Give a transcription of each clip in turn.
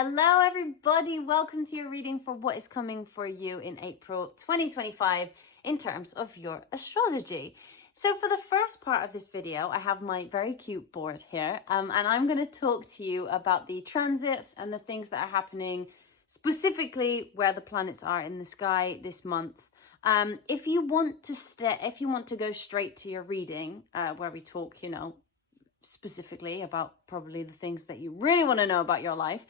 Hello everybody, welcome to your reading for what is coming for you in April 2025 in terms of your astrology. So for the first part of this video, I have my very cute board here and I'm going to talk to you about the transits and the things that are happening, specifically where the planets are in the sky this month. If you want to go straight to your reading, where we talk, specifically about probably the things that you really want to know about your life,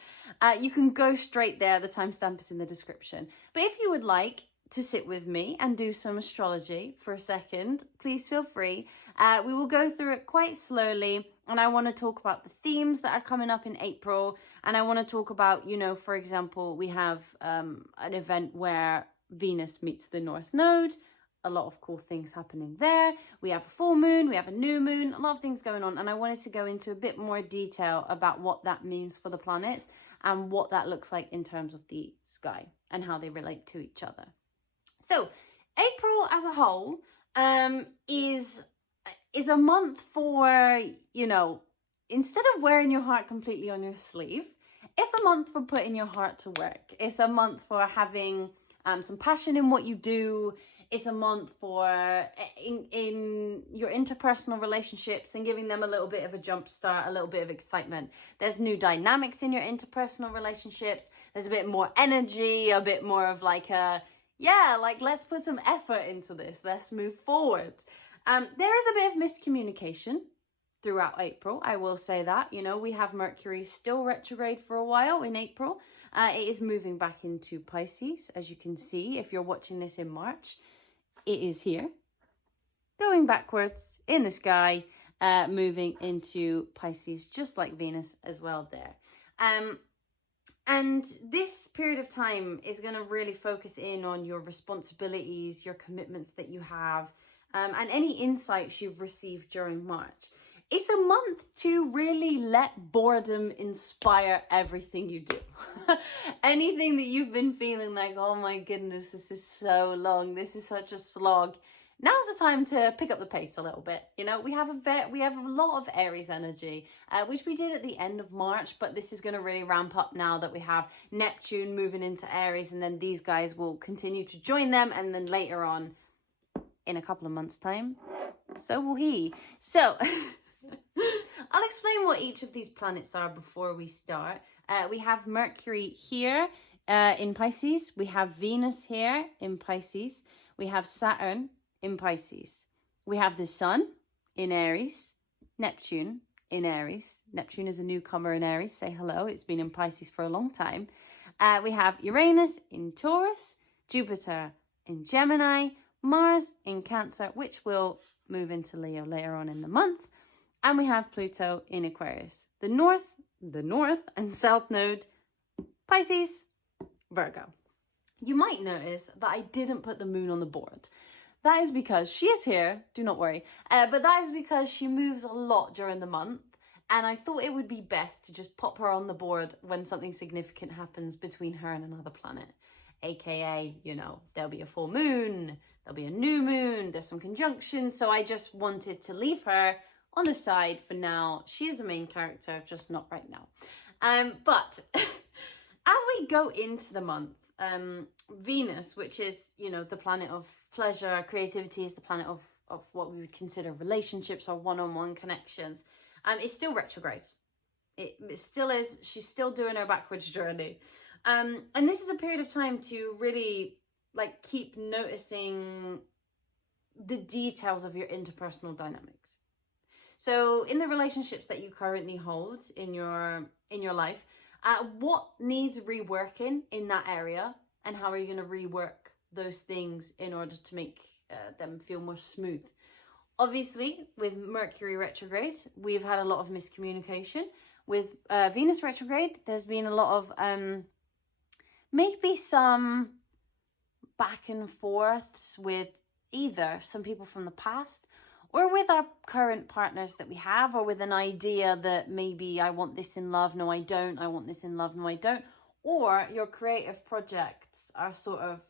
you can go straight there. The timestamp is in the description. But if you would like to sit with me and do some astrology for a second, please feel free. We will go through it quite slowly, and I want to talk about the themes that are coming up in April, and I want to talk about, for example, we have an event where Venus meets the North Node. A lot of cool things happening there. We have a full moon, we have a new moon, a lot of things going on, and I wanted to go into a bit more detail about what that means for the planets and what that looks like in terms of the sky and how they relate to each other. So April as a whole is a month for, instead of wearing your heart completely on your sleeve, it's a month for putting your heart to work. It's a month for having some passion in what you do. It's a month for in your interpersonal relationships and giving them a little bit of a jump start, a little bit of excitement. There's new dynamics in your interpersonal relationships. There's a bit more energy, a bit more of let's put some effort into this. Let's move forward. There is a bit of miscommunication throughout April. I will say that, we have Mercury still retrograde for a while in April. It is moving back into Pisces, as you can see, if you're watching this in March. It is here, going backwards in the sky, moving into Pisces, just like Venus as well there. And this period of time is going to really focus in on your responsibilities, your commitments that you have, and any insights you've received during March. It's a month to really let boredom inspire everything you do. Anything that you've been feeling like, oh my goodness, this is so long, this is such a slog. Now's the time to pick up the pace a little bit. We have a lot of Aries energy, which we did at the end of March, but this is going to really ramp up now that we have Neptune moving into Aries, and then these guys will continue to join them, and then later on, in a couple of months' time, so will he. So I'll explain what each of these planets are before we start. We have Mercury here in Pisces. We have Venus here in Pisces. We have Saturn in Pisces. We have the Sun in Aries. Neptune in Aries. Neptune is a newcomer in Aries. Say hello. It's been in Pisces for a long time. We have Uranus in Taurus. Jupiter in Gemini. Mars in Cancer, which will move into Leo later on in the month. And we have Pluto in Aquarius. The North and South Node, Pisces, Virgo. You might notice that I didn't put the moon on the board. That is because she is here, do not worry, but that is because she moves a lot during the month, and I thought it would be best to just pop her on the board when something significant happens between her and another planet. AKA, there'll be a full moon, there'll be a new moon, there's some conjunctions, so I just wanted to leave her on the side for now. She is a main character, just not right now. But as we go into the month, Venus, which is, the planet of pleasure, creativity, is the planet of what we would consider relationships or one-on-one connections, is still retrograde. It still is. She's still doing her backwards journey. And this is a period of time to really keep noticing the details of your interpersonal dynamics. So in the relationships that you currently hold in your life, what needs reworking in that area, and how are you going to rework those things in order to make them feel more smooth? Obviously, with Mercury retrograde, we've had a lot of miscommunication. With Venus retrograde, there's been a lot of maybe some back and forths with either some people from the past, or with our current partners that we have, or with an idea that maybe I want this in love, no I don't, I want this in love, no I don't, or your creative projects are sort of,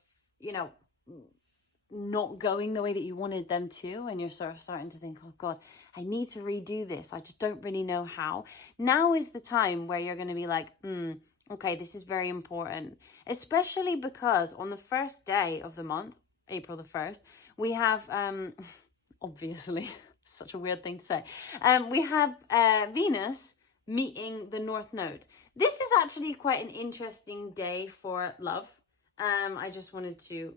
not going the way that you wanted them to, and you're sort of starting to think, oh God, I need to redo this, I just don't really know how. Now is the time where you're going to be like, Okay, this is very important, especially because on the first day of the month, April the 1st, we have, obviously, such a weird thing to say, we have Venus meeting the North Node. This is actually quite an interesting day for love. I just wanted to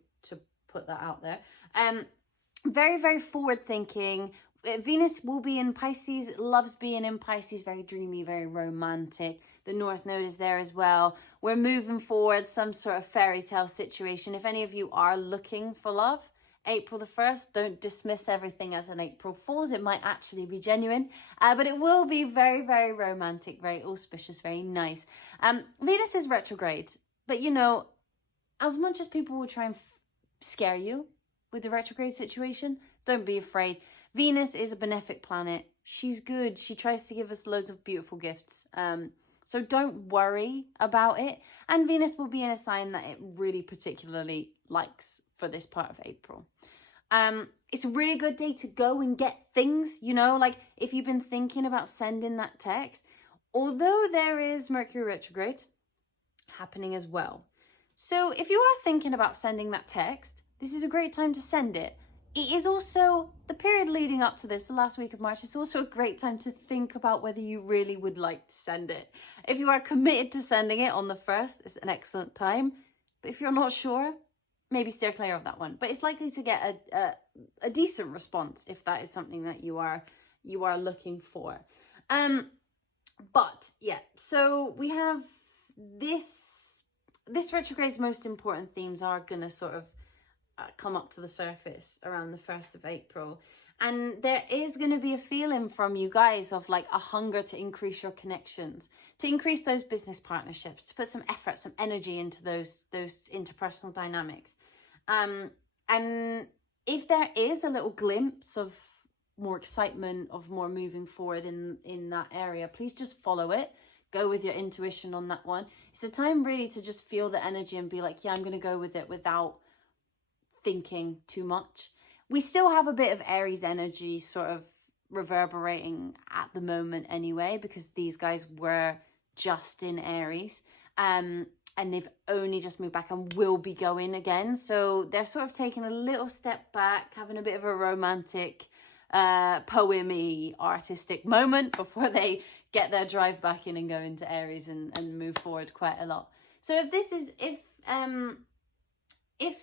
put that out there. Very, very forward thinking. Venus will be in Pisces, loves being in Pisces, very dreamy, very romantic. The North Node is there as well. We're moving forward, some sort of fairy tale situation. If any of you are looking for love, April the 1st, don't dismiss everything as an April Fool's. It might actually be genuine, but it will be very, very romantic, very auspicious, very nice. Venus is retrograde, but you know, as much as people will try and scare you with the retrograde situation, don't be afraid. Venus is a benefic planet. She's good. She tries to give us loads of beautiful gifts. So don't worry about it. And Venus will be in a sign that it really particularly likes for this part of April. It's a really good day to go and get things, you know, like if you've been thinking about sending that text, although there is Mercury retrograde happening as well. So if you are thinking about sending that text, this is a great time to send it. It is also the period leading up to this, the last week of March. It's also a great time to think about whether you really would like to send it. If you are committed to sending it on the 1st, it's an excellent time. But if you're not sure, maybe steer clear of that one. But it's likely to get a decent response if that is something that you are looking for. But yeah, so we have this retrograde's most important themes are going to sort of come up to the surface around the 1st of April. And there is going to be a feeling from you guys of like a hunger to increase your connections, to increase those business partnerships, to put some effort, some energy into those interpersonal dynamics. And if there is a little glimpse of more excitement, of more moving forward in that area, please just follow it. Go with your intuition on that one. It's a time really to just feel the energy and be like, yeah, I'm going to go with it without thinking too much. We still have a bit of Aries energy sort of reverberating at the moment anyway, because these guys were just in Aries, and they've only just moved back and will be going again. So they're sort of taking a little step back, having a bit of a romantic, poemy, artistic moment before they get their drive back in and go into Aries and move forward quite a lot. So if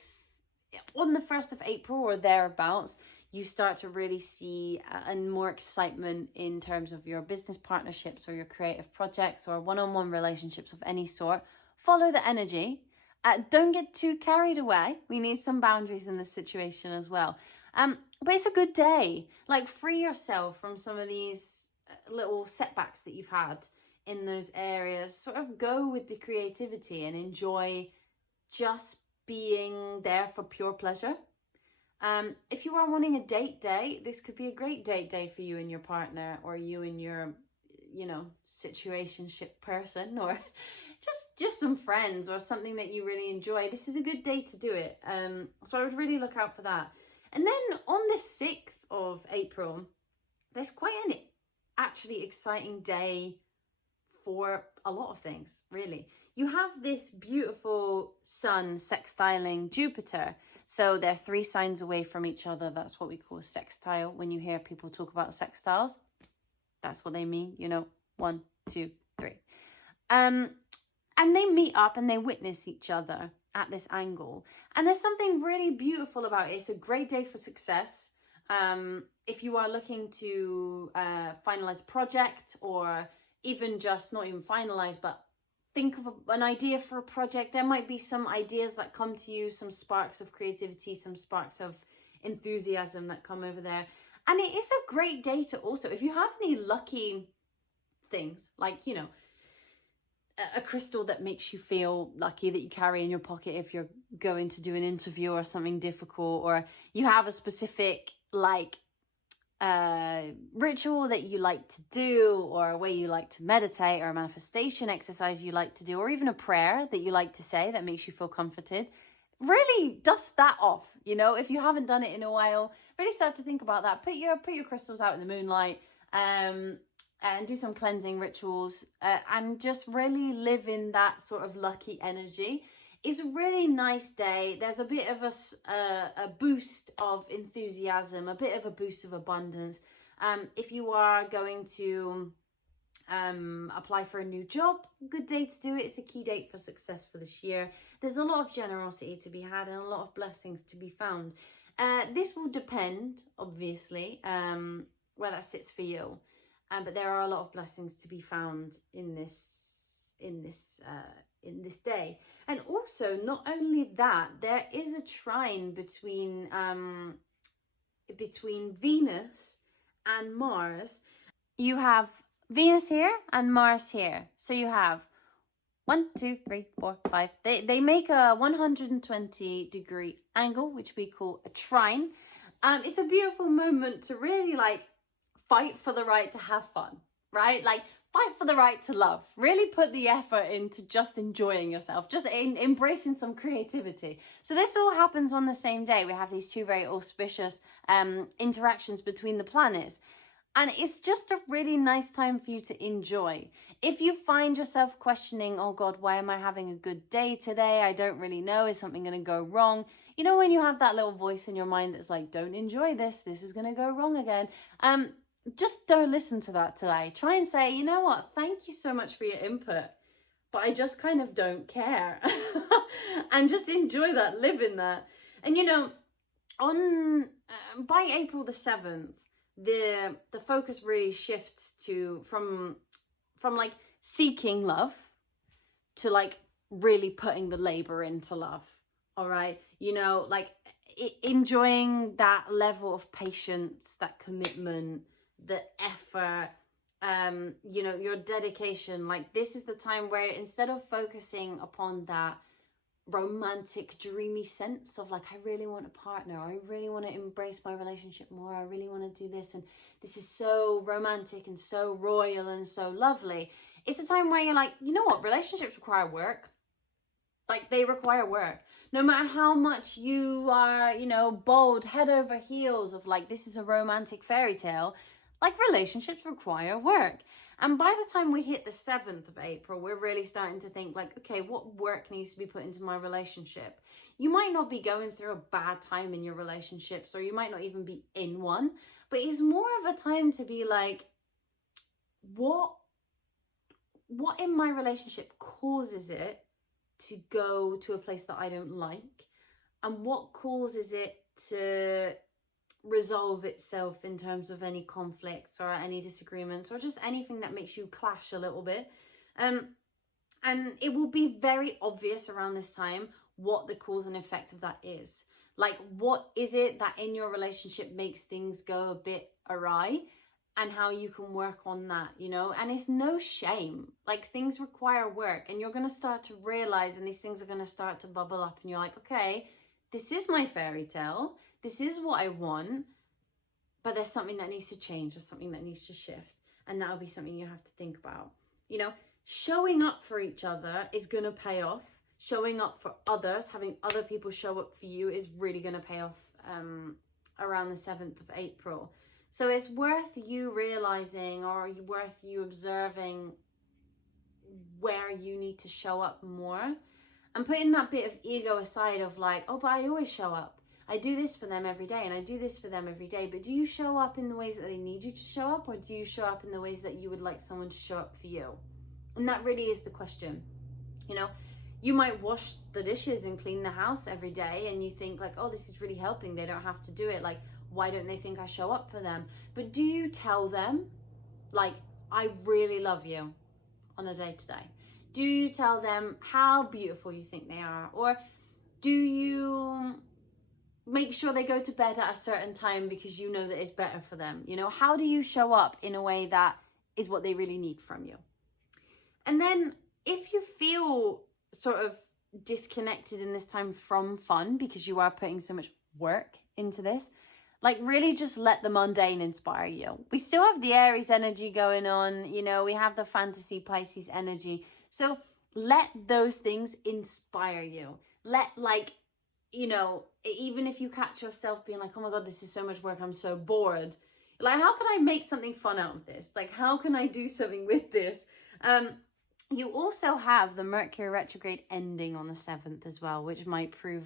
on the 1st of April or thereabouts, you start to really see and more excitement in terms of your business partnerships or your creative projects or one-on-one relationships of any sort, follow the energy. Don't get too carried away. We need some boundaries in this situation as well. But it's a good day. Like, free yourself from some of these little setbacks that you've had in those areas. Sort of go with the creativity and enjoy just being there for pure pleasure. If you are wanting a date day, this could be a great date day for you and your partner, or you and your, you know, situationship person, or just some friends or something that you really enjoy. This is a good day to do it. So I would really look out for that. And then on the 6th of April, there's quite an actually exciting day for a lot of things, really. You have this beautiful sun sextiling Jupiter. So they're 3 signs away from each other. That's what we call a sextile. When you hear people talk about sextiles, that's what they mean, you know, 1, 2, 3. And they meet up and they witness each other at this angle. And there's something really beautiful about it. It's a great day for success. If you are looking to finalize a project, or even just not even finalize, but think of an idea for a project, there might be some ideas that come to you, some sparks of creativity, some sparks of enthusiasm that come over there. And it is a great day to also, if you have any lucky things, like, you know, a crystal that makes you feel lucky that you carry in your pocket if you're going to do an interview or something difficult, or you have a specific like ritual that you like to do, or a way you like to meditate, or a manifestation exercise you like to do, or even a prayer that you like to say that makes you feel comforted, really dust that off. You know, if you haven't done it in a while, really start to think about that. Put your crystals out in the moonlight, and do some cleansing rituals, and just really live in that sort of lucky energy. It's a really nice day. There's a bit of a boost of enthusiasm, a bit of a boost of abundance. If you are going to apply for a new job, good day to do it. It's a key date for success for this year. There's a lot of generosity to be had and a lot of blessings to be found. This will depend, obviously, where that sits for you. But there are a lot of blessings to be found in this day. And also, not only that, there is a trine between Venus and Mars. You have Venus here and Mars here. So you have 1, 2, 3, 4, 5. They make a 120-degree angle, which we call a trine. It's a beautiful moment to really like fight for the right to have fun, right? Like fight for the right to love. Really put the effort into just enjoying yourself, just embracing some creativity. So this all happens on the same day. We have these two very auspicious interactions between the planets. And it's just a really nice time for you to enjoy. If you find yourself questioning, oh God, why am I having a good day today? I don't really know. Is something going to go wrong? You know, when you have that little voice in your mind that's like, don't enjoy this. This is going to go wrong again. Just don't listen to that today. Try and say, you know what? Thank you so much for your input, but I just kind of don't care. And just enjoy that, live in that. And you know, by April the 7th, the focus really shifts to from like seeking love to like really putting the labor into love. All right, you know, like enjoying that level of patience, that commitment, the effort, you know, your dedication. Like this is the time where instead of focusing upon that romantic, dreamy sense of like, I really want a partner, I really want to embrace my relationship more, I really want to do this, and this is so romantic and so royal and so lovely. It's a time where you're like, you know what, relationships require work. Like they require work. No matter how much you are, you know, bold, head over heels of like, this is a romantic fairy tale, like relationships require work. And by the time we hit the 7th of April, we're really starting to think like, okay, what work needs to be put into my relationship? You might not be going through a bad time in your relationships, or you might not even be in one, but it's more of a time to be like, what in my relationship causes it to go to a place that I don't like? And what causes it to resolve itself in terms of any conflicts or any disagreements or just anything that makes you clash a little bit? And it will be very obvious around this time what the cause and effect of that is. Like, what is it that in your relationship makes things go a bit awry, and how you can work on that, you know? And it's no shame. Like, things require work, and you're going to start to realize, and these things are going to start to bubble up, and you're like, okay, this is my fairy tale. This is what I want, but there's something that needs to change. There's something that needs to shift. And that'll be something you have to think about. You know, showing up for each other is going to pay off. Showing up for others, having other people show up for you is really going to pay off around the 7th of April. So it's worth you realizing, or worth you observing where you need to show up more, and putting that bit of ego aside of like, oh, but I always show up. I do this for them every day, and I do this for them every day. But do you show up in the ways that they need you to show up, or do you show up in the ways that you would like someone to show up for you? And that really is the question. You know, you might wash the dishes and clean the house every day, and you think like, oh, this is really helping. They don't have to do it. Like, why don't they think I show up for them? But do you tell them, like, I really love you on a day-to-day? Do you tell them how beautiful you think they are? Or do you make sure they go to bed at a certain time because you know that it's better for them? You know, how do you show up in a way that is what they really need from you? And then if you feel sort of disconnected in this time from fun because you are putting so much work into this, like really just let the mundane inspire you. We still have the Aries energy going on, you know, we have the fantasy Pisces energy. So let those things inspire you. Let, like, you know, even if you catch yourself being like, oh my God, this is so much work, I'm so bored, Like, how can I make something fun out of this? Like, how can I do something with this? You also have the Mercury retrograde ending on the 7th as well, which might prove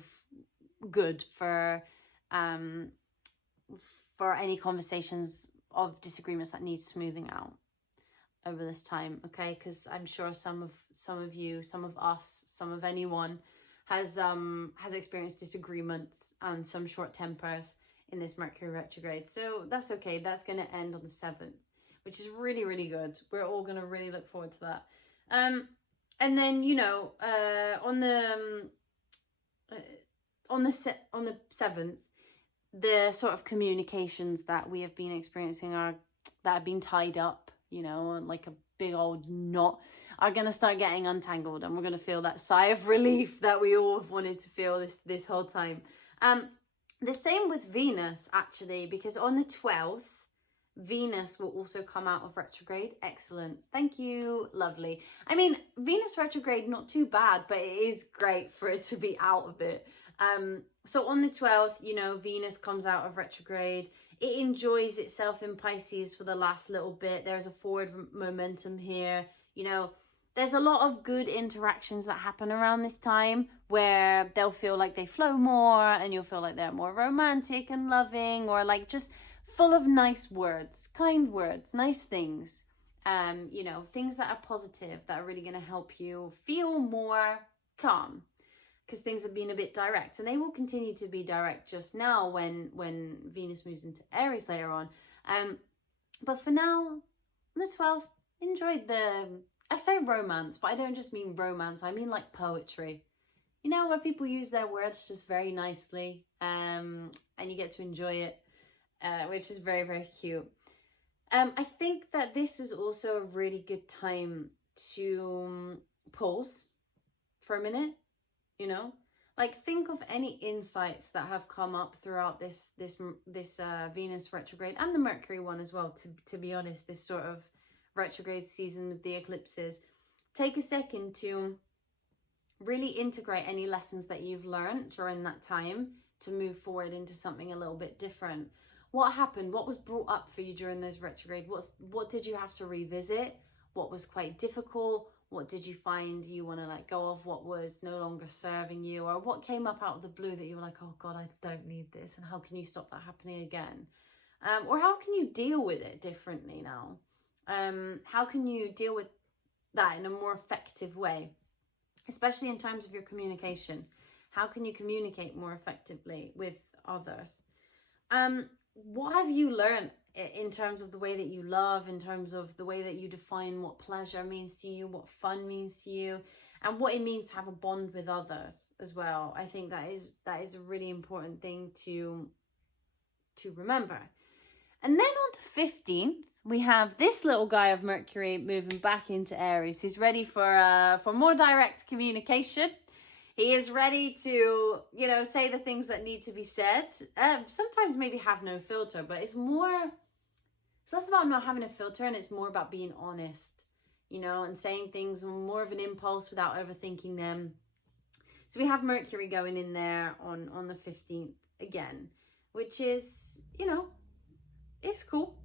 good for any conversations of disagreements that need smoothing out over this time, okay? Because I'm sure some of you, some of us, some of anyone has experienced disagreements and some short tempers in this Mercury retrograde. So that's okay. That's going to end on the 7th, which is really, really good. We're all going to really look forward to that. And then, you know, on the 7th, the sort of communications that we have been experiencing that have been tied up, you know, like a big old knot, are going to start getting untangled, and we're going to feel that sigh of relief that we all have wanted to feel this whole time. The same with Venus, actually, because on the 12th, Venus will also come out of retrograde. Excellent. Thank you. Lovely. I mean, Venus retrograde, not too bad, but it is great for it to be out of it. So on the 12th, you know, Venus comes out of retrograde. It enjoys itself in Pisces for the last little bit. There's a forward momentum here. You know, there's a lot of good interactions that happen around this time where they'll feel like they flow more, and you'll feel like they're more romantic and loving, or like just full of nice words, kind words, nice things. You know, things that are positive, that are really going to help you feel more calm, because things have been a bit direct, and they will continue to be direct just now when Venus moves into Aries later on. But for now, on the 12th, enjoy I say romance, but I don't just mean romance, I mean like poetry. You know, where people use their words just very nicely, and you get to enjoy it, which is very, very cute. I think that this is also a really good time to pause for a minute, you know? Like, think of any insights that have come up throughout this Venus retrograde, and the Mercury one as well, to be honest, this sort of retrograde season with the eclipses. Take a second to really integrate any lessons that you've learned during that time to move forward into something a little bit different. What happened? What was brought up for you during those retrograde? What did you have to revisit? What was quite difficult? What did you find you want to let go of? What was no longer serving you? Or what came up out of the blue that you were like, oh God, I don't need this. And how can you stop that happening again? Or how can you deal with it differently now? How can you deal with that in a more effective way? Especially in terms of your communication. How can you communicate more effectively with others? What have you learned in terms of the way that you love, in terms of the way that you define what pleasure means to you, what fun means to you, and what it means to have a bond with others as well? I think that is a really important thing to remember. And then on the 15th, we have this little guy of Mercury moving back into Aries. He's ready for more direct communication. He is ready to, you know, say the things that need to be said. Sometimes maybe have no filter, but it's less about not having a filter, and it's more about being honest, you know, and saying things more of an impulse without overthinking them. So we have Mercury going in there on the 15th again, which is, you know, it's cool.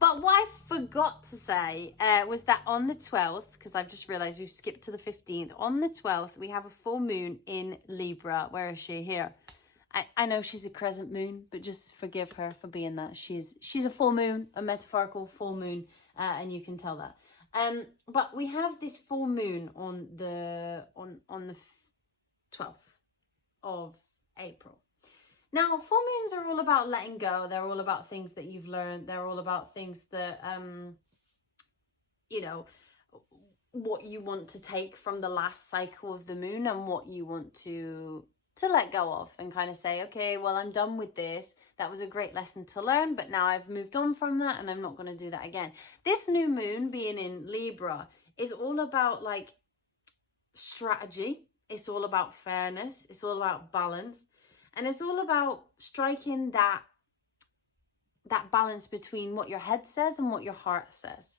But what I forgot to say was that on the 12th, because I've just realized we've skipped to the 15th, on the 12th, we have a full moon in Libra. Where is she? Here. I know she's a crescent moon, but just forgive her for being that. She's a full moon, a metaphorical full moon, and you can tell that. But we have this full moon on the 12th of April. Now, full moons are all about letting go. They're all about things that you've learned. They're all about things that, you know, what you want to take from the last cycle of the moon, and what you want to let go of, and kind of say, okay, well, I'm done with this. That was a great lesson to learn, but now I've moved on from that, and I'm not going to do that again. This new moon being in Libra is all about like strategy. It's all about fairness. It's all about balance. And it's all about striking that balance between what your head says and what your heart says.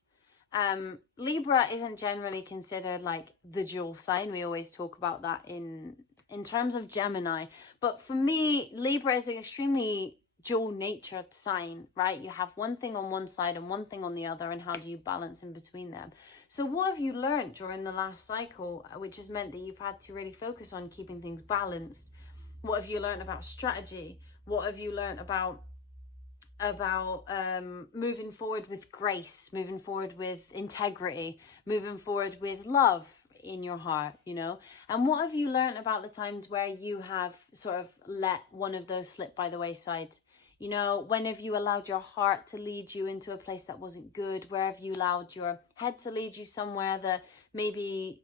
Libra isn't generally considered like the dual sign. We always talk about that in terms of Gemini. But for me, Libra is an extremely dual natured sign, right? You have one thing on one side and one thing on the other, and how do you balance in between them? So what have you learned during the last cycle, which has meant that you've had to really focus on keeping things balanced? What have you learned about strategy? What have you learned about moving forward with grace, moving forward with integrity, moving forward with love in your heart, you know? And what have you learned about the times where you have sort of let one of those slip by the wayside? You know, when have you allowed your heart to lead you into a place that wasn't good? Where have you allowed your head to lead you somewhere that maybe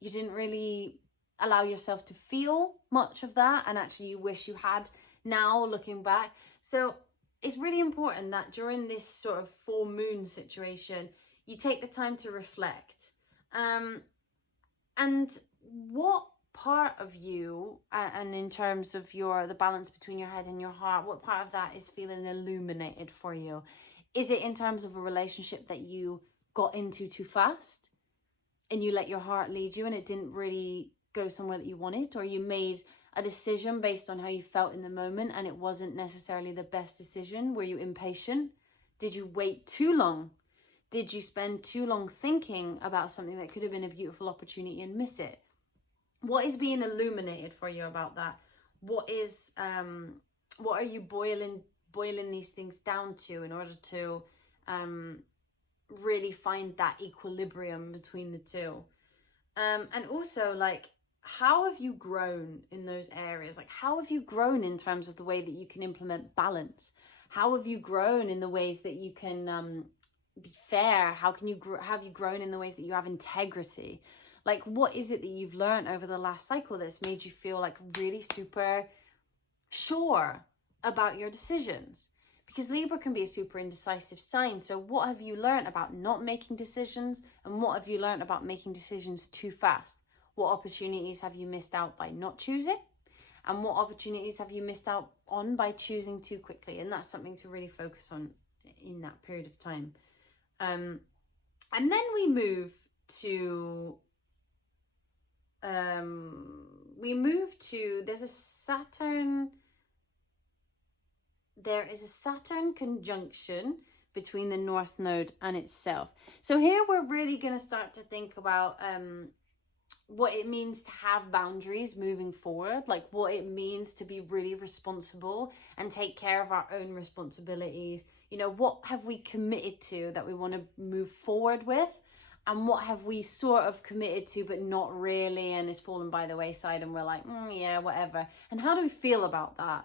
you didn't really allow yourself to feel much of that, and actually you wish you had now, looking back? So it's really important that during this sort of full moon situation, you take the time to reflect. And what part of you, and in terms of the balance between your head and your heart, what part of that is feeling illuminated for you? Is it in terms of a relationship that you got into too fast and you let your heart lead you and it didn't really go somewhere that you wanted? Or you made a decision based on how you felt in the moment and it wasn't necessarily the best decision? Were you impatient? Did you wait too long? Did you spend too long thinking about something that could have been a beautiful opportunity and miss it? What is being illuminated for you about that? What are you boiling these things down to in order to really find that equilibrium between the two? And also, like, how have you grown in those areas? Like, how have you grown in terms of the way that you can implement balance? How have you grown in the ways that you can be fair? How can you have you grown in the ways that you have integrity? Like, what is it that you've learned over the last cycle that's made you feel like really super sure about your decisions? Because Libra can be a super indecisive sign. So what have you learned about not making decisions, and what have you learned about making decisions too fast? What opportunities have you missed out by not choosing? And what opportunities have you missed out on by choosing too quickly? And that's something to really focus on in that period of time. And then we move to there is a Saturn conjunction between the North Node and itself. So here we're really going to start to think about what it means to have boundaries moving forward, like what it means to be really responsible and take care of our own responsibilities. You know, what have we committed to that we want to move forward with? And what have we sort of committed to, but not really, and it's fallen by the wayside, and we're like, yeah, whatever. And how do we feel about that?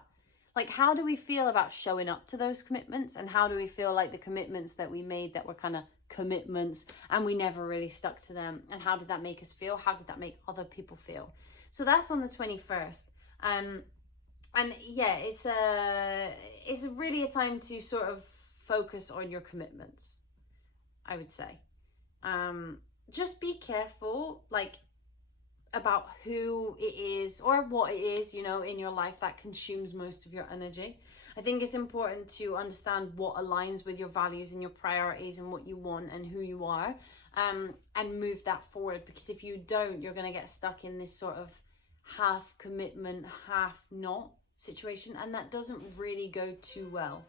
Like, how do we feel about showing up to those commitments? And how do we feel like the commitments that we made that were kind of commitments and we never really stuck to them? And how did that make us feel? How did that make other people feel? So that's on the 21st. And yeah, it's really a time to sort of focus on your commitments, I would say. Just be careful, like, about who it is or what it is, you know, in your life that consumes most of your energy. I think it's important to understand what aligns with your values and your priorities and what you want and who you are, and move that forward. Because if you don't, you're going to get stuck in this sort of half commitment, half not situation, and that doesn't really go too well.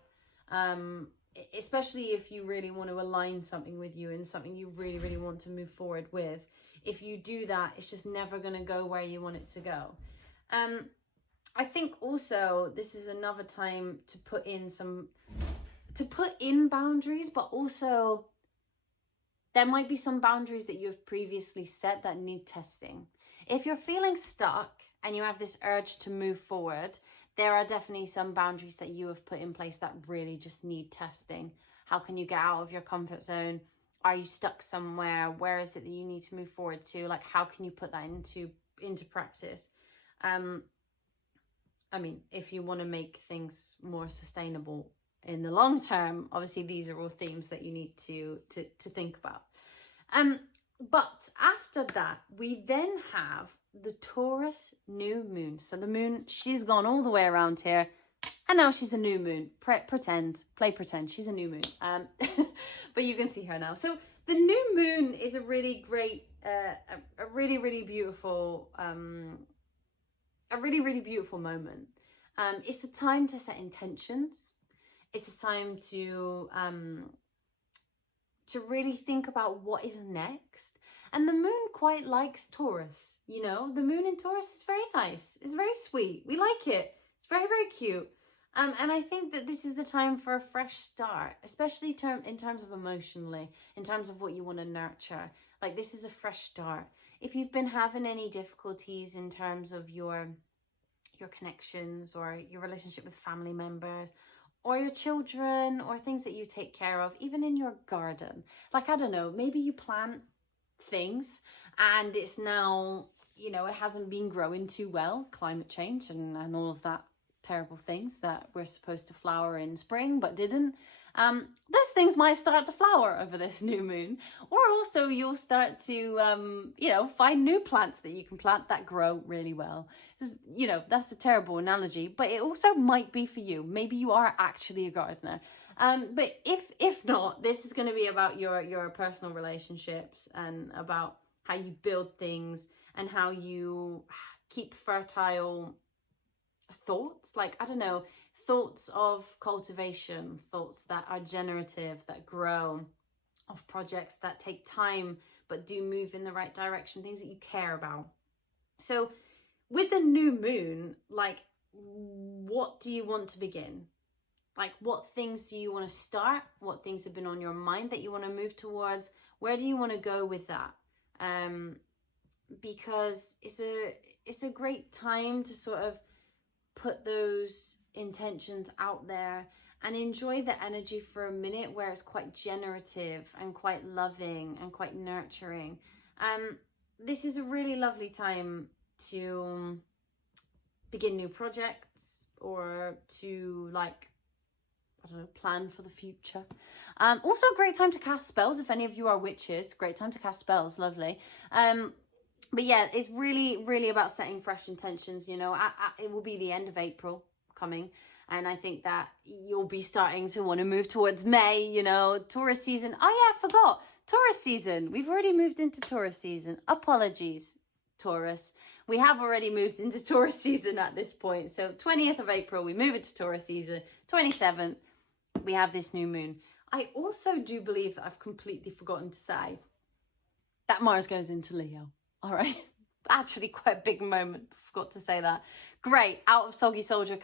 Especially if you really want to align something with you and something you really, really want to move forward with. If you do that, it's just never going to go where you want it to go. I think also this is another time to put in boundaries, but also there might be some boundaries that you have previously set that need testing. If you're feeling stuck and you have this urge to move forward, there are definitely some boundaries that you have put in place that really just need testing. How can you get out of your comfort zone? Are you stuck somewhere? Where is it that you need to move forward to? Like, how can you put that into practice? I mean, if you want to make things more sustainable in the long term, obviously these are all themes that you need to think about. But after that, we then have the Taurus new moon. So the moon, she's gone all the way around here, and now she's a new moon. Play pretend she's a new moon. But you can see her now. So the new moon is a really great, a really, really beautiful moment. It's a time to set intentions. It's a time to really think about what is next. And the moon quite likes Taurus, you know. The moon in Taurus is very nice. It's very sweet. We like it. It's very, very cute. And I think that this is the time for a fresh start, especially in terms of emotionally, in terms of what you want to nurture. Like, this is a fresh start. If you've been having any difficulties in terms of your connections or your relationship with family members or your children or things that you take care of, even in your garden. Like, I don't know, maybe you plant things and it's now, you know, it hasn't been growing too well, climate change and all of that terrible things that were supposed to flower in spring but didn't. Those things might start to flower over this new moon, or also you'll start to you know, find new plants that you can plant that grow really well. You know, that's a terrible analogy, but it also might be for you. Maybe you are actually a gardener. But if not, this is going to be about your personal relationships and about how you build things and how you keep fertile thoughts. Like, I don't know, thoughts of cultivation, thoughts that are generative, that grow, of projects that take time but do move in the right direction, things that you care about. So with the new moon, like, what do you want to begin? Like, what things do you want to start? What things have been on your mind that you want to move towards? Where do you want to go with that? Because it's a great time to sort of put those intentions out there and enjoy the energy for a minute where it's quite generative and quite loving and quite nurturing. This is a really lovely time to begin new projects or to, like, I don't know, plan for the future. Also a great time to cast spells. If any of you are witches, great time to cast spells, lovely. But yeah, it's really, really about setting fresh intentions, you know. It will be the end of April coming, and I think that you'll be starting to want to move towards May, you know, Taurus season. Oh yeah, I forgot. Taurus season. We've already moved into Taurus season. Apologies, Taurus. We have already moved into Taurus season at this point. So 20th of April, we move into Taurus season. 27th, we have this new moon. I also do believe that I've completely forgotten to say that Mars goes into Leo. All right, actually quite a big moment. Forgot to say that. Great, out of Soggy Soldier,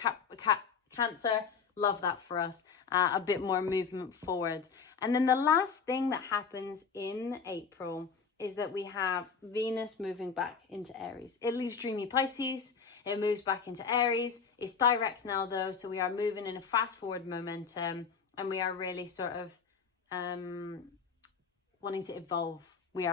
Cancer. Love that for us. A bit more movement forward. And then the last thing that happens in April is that we have Venus moving back into Aries. It leaves dreamy Pisces. It moves back into Aries. It's direct now though, so we are moving in a fast forward momentum, and we are really sort of wanting to evolve. We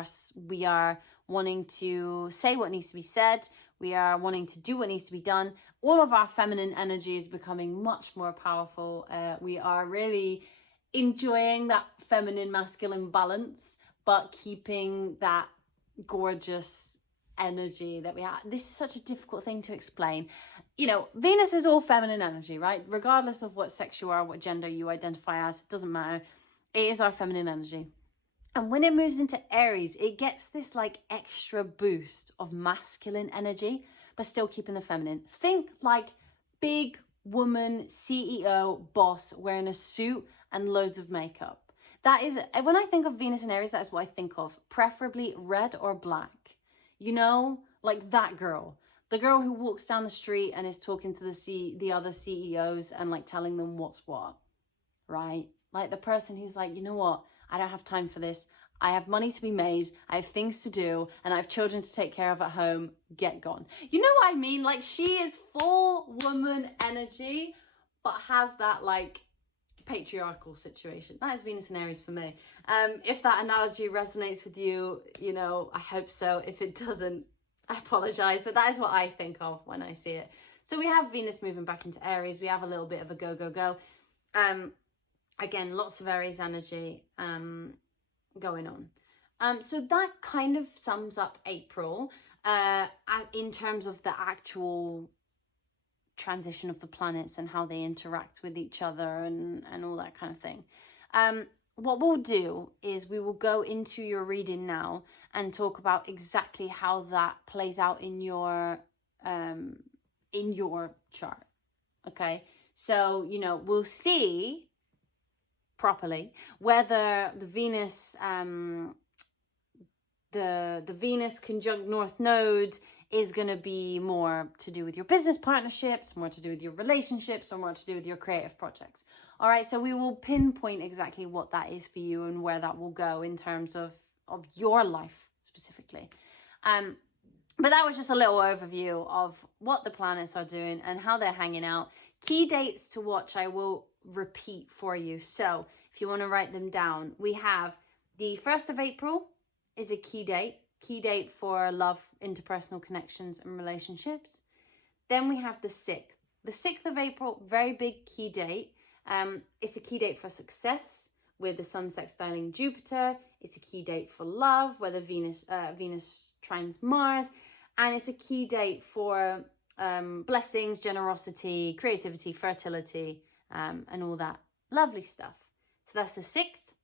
are wanting to say what needs to be said. We are wanting to do what needs to be done. All of our feminine energy is becoming much more powerful. We are really enjoying that feminine masculine balance, but keeping that gorgeous energy that we have. This is such a difficult thing to explain. You know, Venus is all feminine energy, right? Regardless of what sex you are, what gender you identify as, it doesn't matter. It is our feminine energy. And when it moves into Aries, it gets this like extra boost of masculine energy, but still keeping the feminine. Think like big woman, CEO, boss wearing a suit and loads of makeup. That is, when I think of Venus and Aries, that is what I think of. Preferably red or black. You know, like that girl. The girl who walks down the street and is talking to the other CEOs and like telling them what's what, right? Like the person who's like, you know what? I don't have time for this. I have money to be made. I have things to do, and I have children to take care of at home. Get gone. You know what I mean? Like, she is full woman energy, but has that like patriarchal situation. That is Venus and Aries for me. If that analogy resonates with you, you know, I hope so. If it doesn't, I apologize, but that is what I think of when I see it. So we have Venus moving back into Aries. We have a little bit of a go, go, go. Again, lots of Aries energy going on. So that kind of sums up April in terms of the actual transition of the planets and how they interact with each other and all that kind of thing. What we'll do is we will go into your reading now and talk about exactly how that plays out in your chart. Okay, so, you know, we'll see properly whether the Venus, the Venus conjunct North Node is going to be more to do with your business partnerships, more to do with your relationships, or more to do with your creative projects. All right, so we will pinpoint exactly what that is for you and where that will go in terms of your life specifically. But that was just a little overview of what the planets are doing and how they're hanging out. Key dates to watch, I will repeat for you. So if you want to write them down, we have the 1st of April is a key date for love, interpersonal connections and relationships. Then we have the 6th. The 6th of April, very big key date. It's a key date for success with the Sun sextiling Jupiter. It's a key date for love, where the Venus trines Mars. And it's a key date for blessings, generosity, creativity, fertility, and all that lovely stuff. So that's the 6th.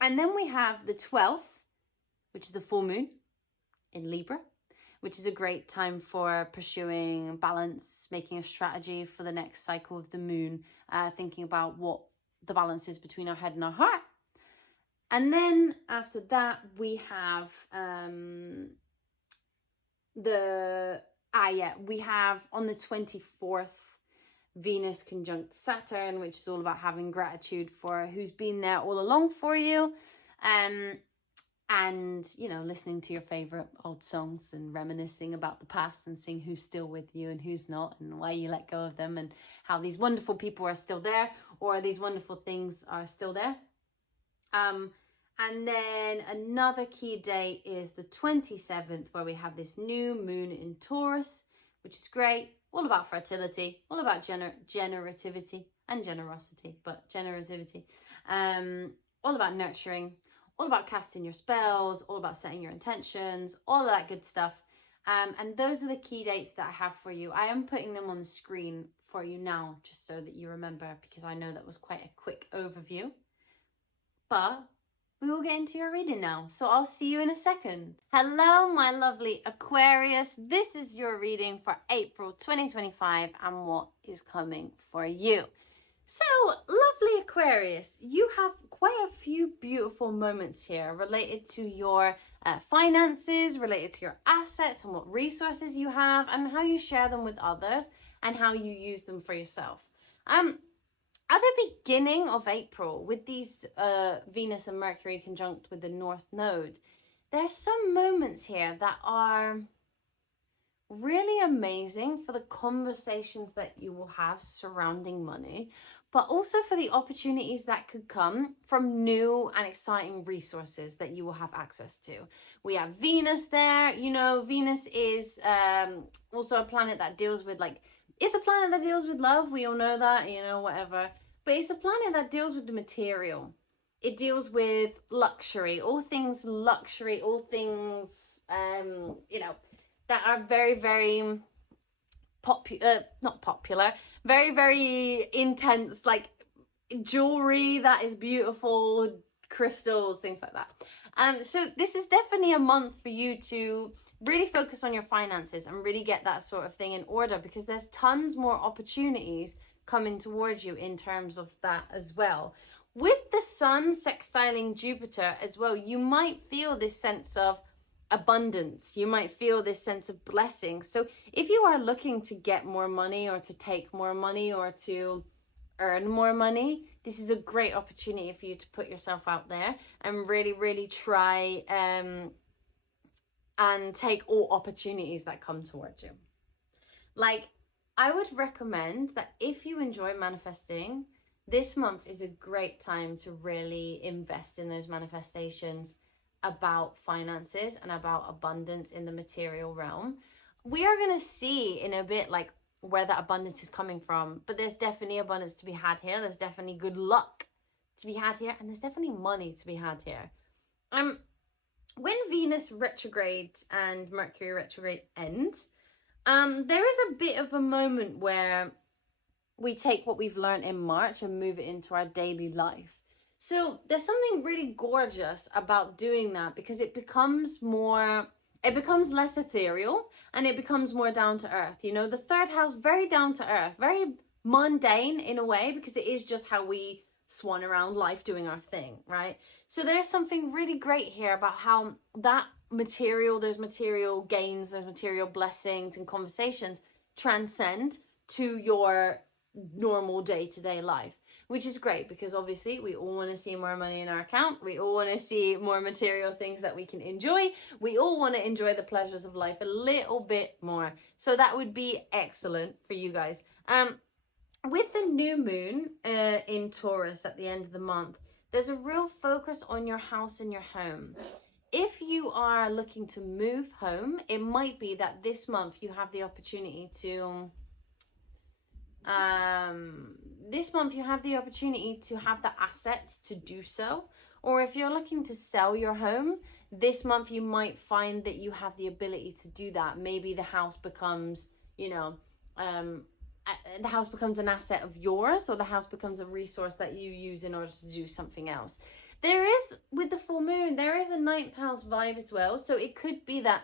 And then we have the 12th, which is the full moon in Libra, which is a great time for pursuing balance, making a strategy for the next cycle of the moon, thinking about what the balance is between our head and our heart. And then after that, we have we have on the 24th, Venus conjunct Saturn, which is all about having gratitude for who's been there all along for you. And, you know, listening to your favorite old songs and reminiscing about the past and seeing who's still with you and who's not and why you let go of them and how these wonderful people are still there or these wonderful things are still there. And then another key date is the 27th, where we have this new moon in Taurus, which is great. All about fertility, all about generativity and generosity, but generativity. All about nurturing, all about casting your spells, all about setting your intentions, all of that good stuff. And those are the key dates that I have for you. I am putting them on the screen for you now, just so that you remember, because I know that was quite a quick overview. But we will get into your reading now, so I'll see you in a second. Hello, my lovely Aquarius. This is your reading for April 2025 and what is coming for you. So, lovely Aquarius, you have quite a few beautiful moments here related to your finances, related to your assets and what resources you have and how you share them with others and how you use them for yourself. At the beginning of April, with these Venus and Mercury conjunct with the North Node, there are some moments here that are really amazing for the conversations that you will have surrounding money, but also for the opportunities that could come from new and exciting resources that you will have access to. We have Venus there. You know, Venus is also a planet that deals with, like, it's a planet that deals with love. We all know that, you know, whatever. But it's a planet that deals with the material. It deals with luxury, all things luxury, all things, you know, that are very, very not popular, very, very intense, like jewelry that is beautiful, crystals, things like that. So this is definitely a month for you to really focus on your finances and really get that sort of thing in order, because there's tons more opportunities coming towards you in terms of that as well. With the Sun sextiling Jupiter as well, you might feel this sense of abundance. You might feel this sense of blessing. So if you are looking to get more money or to take more money or to earn more money, this is a great opportunity for you to put yourself out there and really, really try and take all opportunities that come towards you. Like, I would recommend that if you enjoy manifesting, this month is a great time to really invest in those manifestations about finances and about abundance in the material realm. We are going to see in a bit, like, where that abundance is coming from, but there's definitely abundance to be had here. There's definitely good luck to be had here, and there's definitely money to be had here. When Venus retrograde and Mercury retrograde end, there is a bit of a moment where we take what we've learned in March and move it into our daily life. So there's something really gorgeous about doing that, because it becomes less ethereal and it becomes more down to earth. You know, the third house, very down to earth, very mundane in a way, because it is just how we swan around life doing our thing, right? So there's something really great here about how that material, those material gains, those material blessings and conversations transcend to your normal day-to-day life, which is great, because obviously we all want to see more money in our account. We all want to see more material things that we can enjoy. We all want to enjoy the pleasures of life a little bit more. So that would be excellent for you guys. With the new moon in Taurus at the end of the month, there's a real focus on your house and your home. If you are looking to move home, it might be that this month you have the opportunity to have the assets to do so. Or if you're looking to sell your home, this month you might find that you have the ability to do that. Maybe the house becomes, the house becomes an asset of yours, or the house becomes a resource that you use in order to do something else. There is, with the full moon, there is a 9th house vibe as well. So it could be that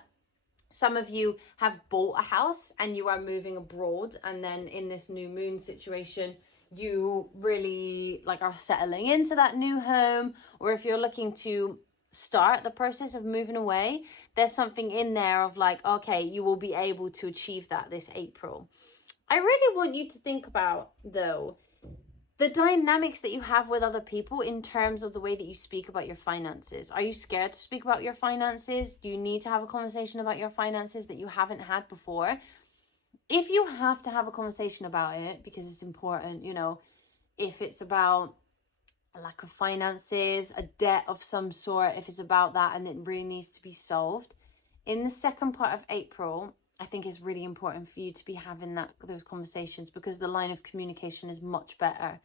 some of you have bought a house and you are moving abroad, and then in this new moon situation, you really are settling into that new home. Or if you're looking to start the process of moving away, there's something in there of okay, you will be able to achieve that this April. I really want you to think about, though, the dynamics that you have with other people in terms of the way that you speak about your finances. Are you scared to speak about your finances? Do you need to have a conversation about your finances that you haven't had before? If you have to have a conversation about it because it's important, if it's about a lack of finances, a debt of some sort, if it's about that and it really needs to be solved, in the second part of April, I think it's really important for you to be having those conversations, because the line of communication is much better.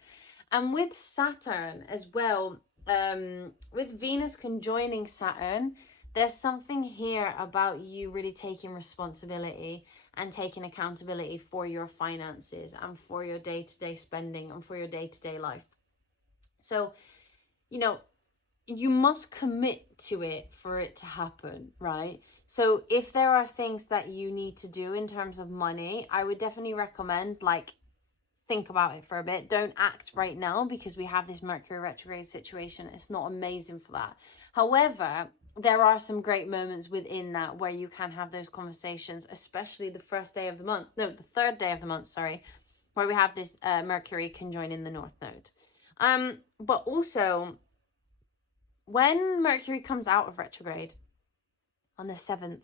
And with Saturn as well, with Venus conjoining Saturn, there's something here about you really taking responsibility and taking accountability for your finances and for your day-to-day spending and for your day-to-day life. So, you must commit to it for it to happen, right? So if there are things that you need to do in terms of money, I would definitely recommend think about it for a bit. Don't act right now, because we have this Mercury retrograde situation. It's not amazing for that. However, there are some great moments within that where you can have those conversations, especially the third day of the month, where we have this Mercury conjoining the North Node. But also, when Mercury comes out of retrograde on the 7th,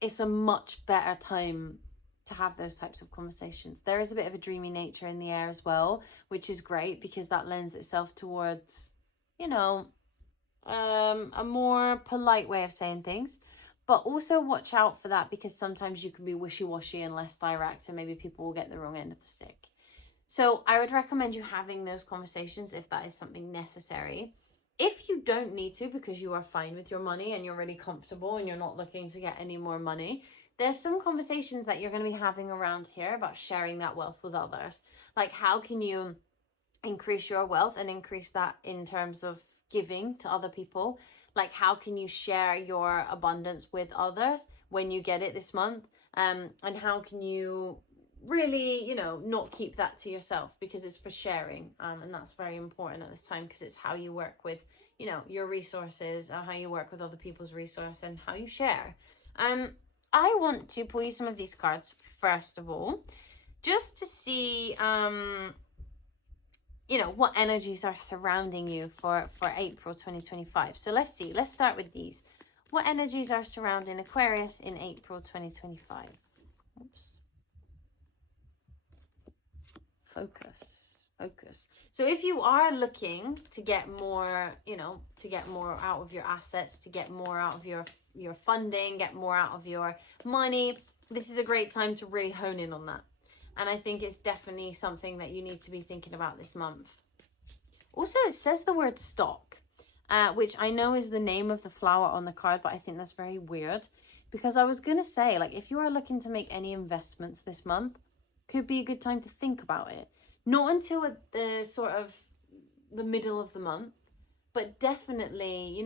it's a much better time to have those types of conversations. There is a bit of a dreamy nature in the air as well, which is great, because that lends itself towards, a more polite way of saying things. But also watch out for that, because sometimes you can be wishy-washy and less direct, and maybe people will get the wrong end of the stick. So I would recommend you having those conversations if that is something necessary. If you don't need to, because you are fine with your money and you're really comfortable and you're not looking to get any more money, there's some conversations that you're going to be having around here about sharing that wealth with others. How can you increase your wealth and increase that in terms of giving to other people? How can you share your abundance with others when you get it this month? And how can you really, not keep that to yourself, because it's for sharing. And that's very important at this time, because it's how you work with, your resources, how you work with other people's resources, and how you share. I want to pull you some of these cards, first of all, just to see, what energies are surrounding you for April 2025. So let's see. Let's start with these. What energies are surrounding Aquarius in April 2025? Oops. Focus. So if you are looking to get more, to get more out of your assets, to get more out of your funding, get more out of your money, this is a great time to really hone in on that. And I think it's definitely something that you need to be thinking about this month. Also, it says the word stock, which I know is the name of the flower on the card, but I think that's very weird, because I was going to say, if you are looking to make any investments this month, could be a good time to think about it. Not until the sort of the middle of the month, but definitely,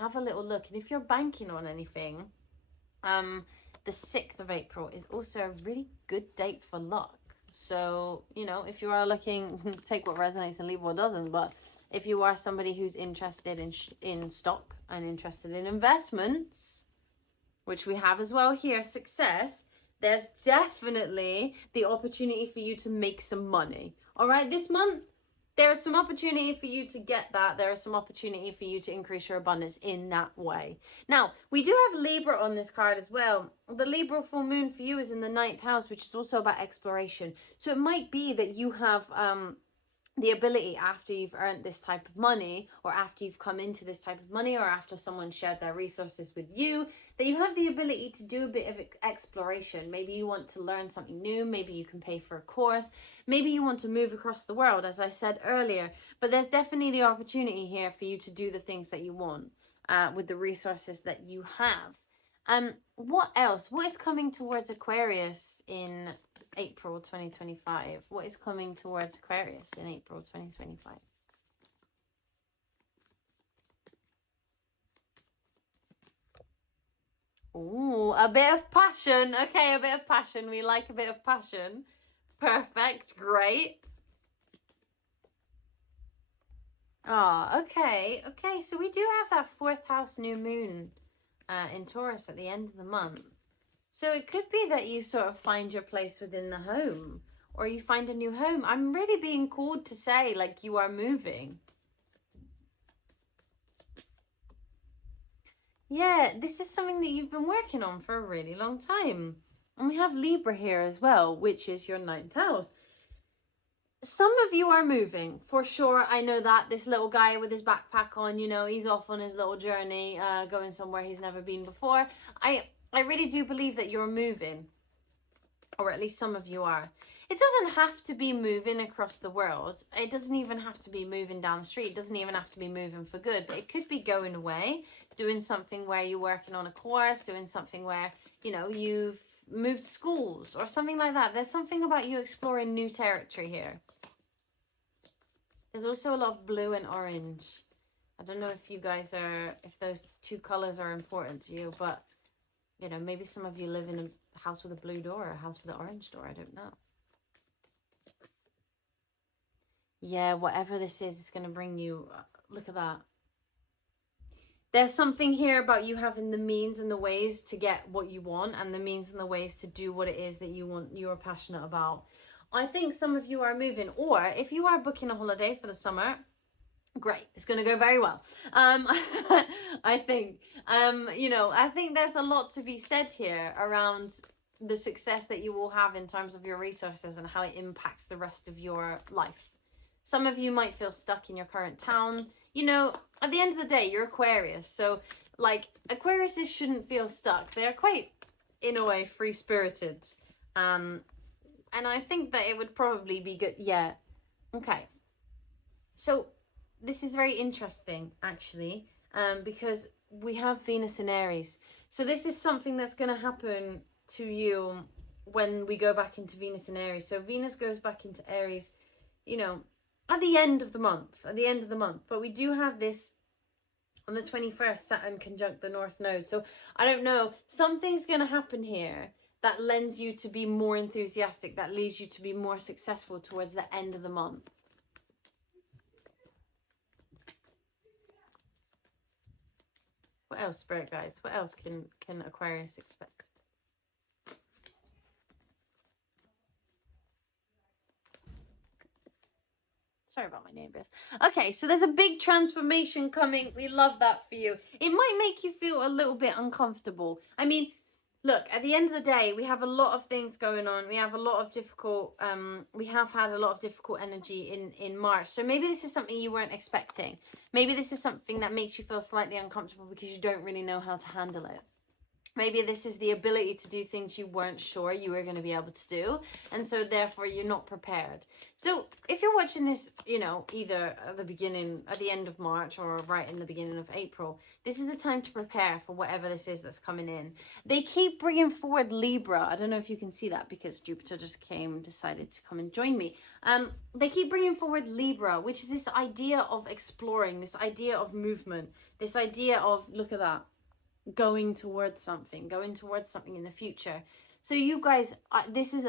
have a little look. And if you're banking on anything, the 6th of April is also a really good date for luck. So, you know, if you are looking, take what resonates and leave what doesn't. But if you are somebody who's interested in stock and interested in investments, which we have as well here, success, there's definitely the opportunity for you to make some money. All right, this month, there's some opportunity for you to get that. There is some opportunity for you to increase your abundance in that way. Now, we do have Libra on this card as well. The Libra full moon for you is in the 9th house, which is also about exploration. So it might be that you have the ability, after you've earned this type of money, or after you've come into this type of money, or after someone shared their resources with you, that you have the ability to do a bit of exploration. Maybe you want to learn something new. Maybe you can pay for a course. Maybe you want to move across the world, as I said earlier. But there's definitely the opportunity here for you to do the things that you want with the resources that you have. What else? What is coming towards Aquarius in April 2025? What is coming towards Aquarius in April 2025? Ooh, a bit of passion. Okay, a bit of passion. We like a bit of passion. Perfect. Great. Oh, okay. Okay, so we do have that 4th house new moon in Taurus at the end of the month. So it could be that you sort of find your place within the home, or you find a new home. I'm really being called to say, like, you are moving. Yeah, this is something that you've been working on for a really long time. And we have Libra here as well, which is your 9th house. Some of you are moving, for sure. I know that. This little guy with his backpack on, you know, he's off on his little journey, going somewhere he's never been before. I really do believe that you're moving, or at least some of you are. It doesn't have to be moving across the world. It doesn't even have to be moving down the street. It doesn't even have to be moving for good. It could be going away, doing something where you're working on a course, doing something where, you know, you've moved schools or something like that. There's something about you exploring new territory here. There's also a lot of blue and orange. I don't know if you guys are, if those two colors are important to you, but, you know, maybe some of you live in a house with a blue door or a house with an orange door. I don't know. Yeah, whatever this is, it's going to bring you, look at that. There's something here about you having the means and the ways to get what you want, and the means and the ways to do what it is that you want, you are passionate about. I think some of you are moving, or if you are booking a holiday for the summer, great, it's going to go very well. I think, you know, I think there's a lot to be said here around the success that you will have in terms of your resources and how it impacts the rest of your life. Some of you might feel stuck in your current town. You know, at the end of the day, you're Aquarius. So, like, Aquariuses shouldn't feel stuck. They are quite, in a way, free-spirited. And I think that it would probably be good. Yeah. Okay. So, this is very interesting, actually, because we have Venus in Aries. So, this is something that's going to happen to you when we go back into Venus in Aries. So, Venus goes back into Aries, you know, at the end of the month, but we do have this on the 21st, Saturn conjunct the North Node. So I don't know, something's going to happen here that lends you to be more enthusiastic, that leads you to be more successful towards the end of the month. What else, Spirit Guides? What else can Aquarius expect? Sorry about my neighbors. Okay, so there's a big transformation coming. We love that for you. It might make you feel a little bit uncomfortable. I mean, look, at the end of the day, we have a lot of things going on. We have a lot of difficult, we have had a lot of difficult energy in March. So maybe this is something you weren't expecting. Maybe this is something that makes you feel slightly uncomfortable because you don't really know how to handle it. Maybe this is the ability to do things you weren't sure you were going to be able to do. And so therefore you're not prepared. So if you're watching this, you know, either at the end of March or right in the beginning of April, this is the time to prepare for whatever this is that's coming in. They keep bringing forward Libra. I don't know if you can see that because Jupiter just decided to come and join me. They keep bringing forward Libra, which is this idea of exploring, this idea of movement, this idea of, look at that, going towards something in the future. So you guys, this is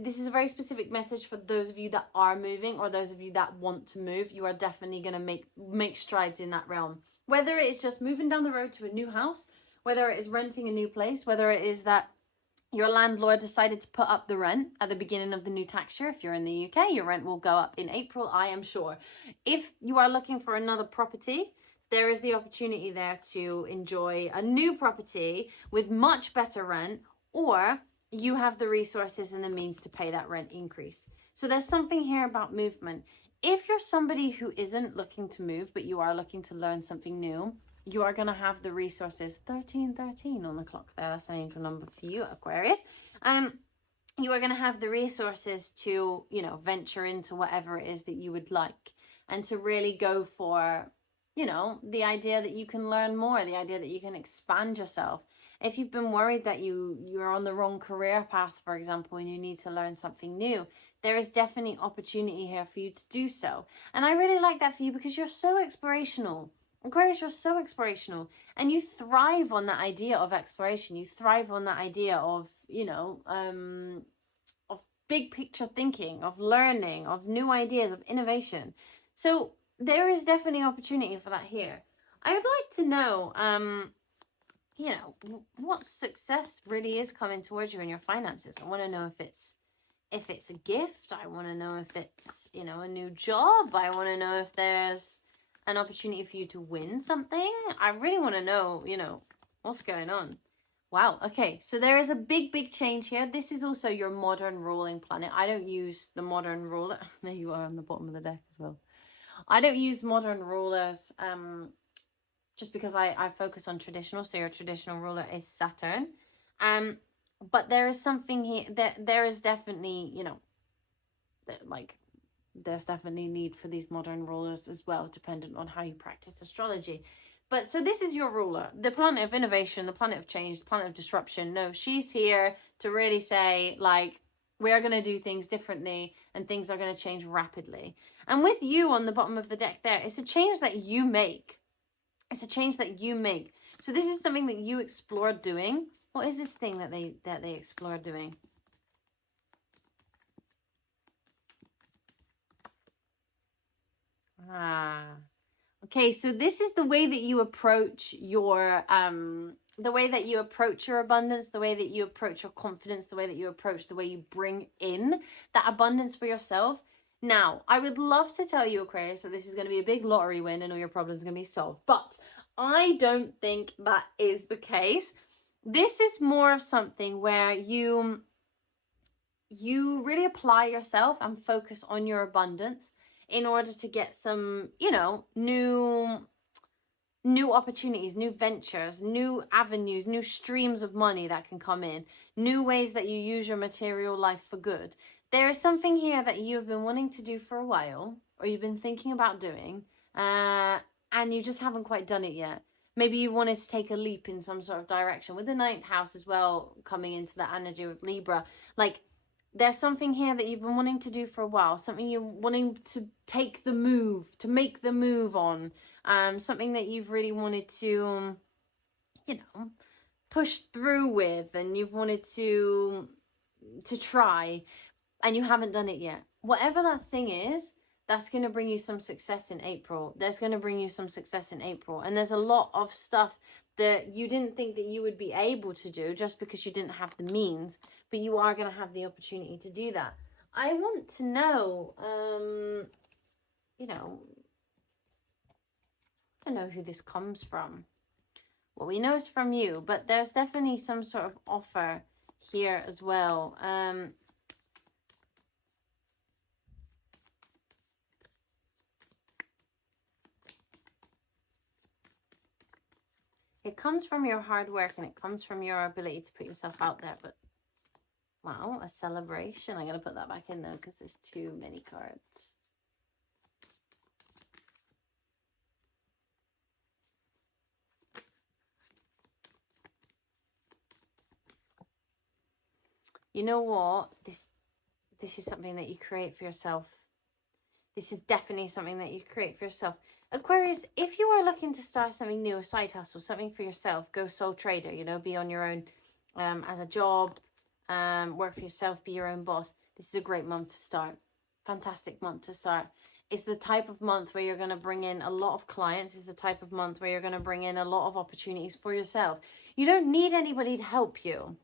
this is a very specific message for those of you that are moving, or those of you that want to move. You are definitely going to make strides in that realm. Whether it's just moving down the road to a new house, whether it is renting a new place, whether it is that your landlord decided to put up the rent at the beginning of the new tax year. If you're in the UK, your rent will go up in April, I am sure. If you are looking for another property, there is the opportunity there to enjoy a new property with much better rent, or you have the resources and the means to pay that rent increase. So there's something here about movement. If you're somebody who isn't looking to move, but you are looking to learn something new, you are going to have the resources. 1313 on the clock there. That's an angel number for you, Aquarius. You are going to have the resources to, you know, venture into whatever it is that you would like, and to really go for, you know, the idea that you can learn more, the idea that you can expand yourself. If you've been worried that you're on the wrong career path, for example, and you need to learn something new, there is definitely opportunity here for you to do so. And I really like that for you, because you're so explorational. Aquarius, you're so explorational, and you thrive on that idea of exploration. You thrive on that idea of, you know, of big picture thinking, of learning, of new ideas, of innovation. So there is definitely opportunity for that here. I would like to know, you know, what success really is coming towards you in your finances. I want to know if it's a gift. I want to know if it's, you know, a new job. I want to know if there's an opportunity for you to win something. I really want to know, you know, what's going on. Wow. Okay. So there is a big change here. This is also your modern ruling planet. I don't use the modern ruler. There you are on the bottom of the deck as well. I don't use modern rulers just because I focus on traditional. So your traditional ruler is Saturn. But there is something here that there is definitely, you know, like, there's definitely need for these modern rulers as well, dependent on how you practice astrology. But so this is your ruler, the planet of innovation, the planet of change, the planet of disruption. No, she's here to really say, like, we're going to do things differently, and things are going to change rapidly. And with you on the bottom of the deck there, it's a change that you make. It's a change that you make. So this is something that you explore doing. What is this thing that they explore doing? Okay, so this is the way that you approach your the way that you approach your abundance, the way that you approach your confidence, the way that you approach, the way you bring in that abundance for yourself. Now, I would love to tell you, Aquarius, that this is going to be a big lottery win and all your problems are going to be solved, but I don't think that is the case. This is more of something where you really apply yourself and focus on your abundance in order to get some, you know, new opportunities, new ventures, new avenues, new streams of money that can come in, new ways that you use your material life for good. There is something here that you've been wanting to do for a while, or you've been thinking about doing, and you just haven't quite done it yet. Maybe you wanted to take a leap in some sort of direction with the 9th house as well, coming into that energy with Libra. Like, there's something here that you've been wanting to do for a while, something you're wanting to take the move, to make the move on, something that you've really wanted to, you know, push through with, and you've wanted to try, and you haven't done it yet. Whatever that thing is, that's going to bring you some success in April. There's going to bring you some success in April. And there's a lot of stuff that you didn't think that you would be able to do just because you didn't have the means, but you are going to have the opportunity to do that. I want to know, you know, I don't know who this comes from. Well, we know it's from you, but there's definitely some sort of offer here as well. It comes from your hard work, and it comes from your ability to put yourself out there. But, wow, a celebration. I'm going to put that back in there because there's too many cards. You know what? This is something that you create for yourself. This is definitely something that you create for yourself. Aquarius, if you are looking to start something new, a side hustle, something for yourself, go sole trader, you know, be on your own as a job, work for yourself, be your own boss. This is a great month to start. Fantastic month to start. It's the type of month where you're going to bring in a lot of clients. It's the type of month where you're going to bring in a lot of opportunities for yourself. You don't need anybody to help you.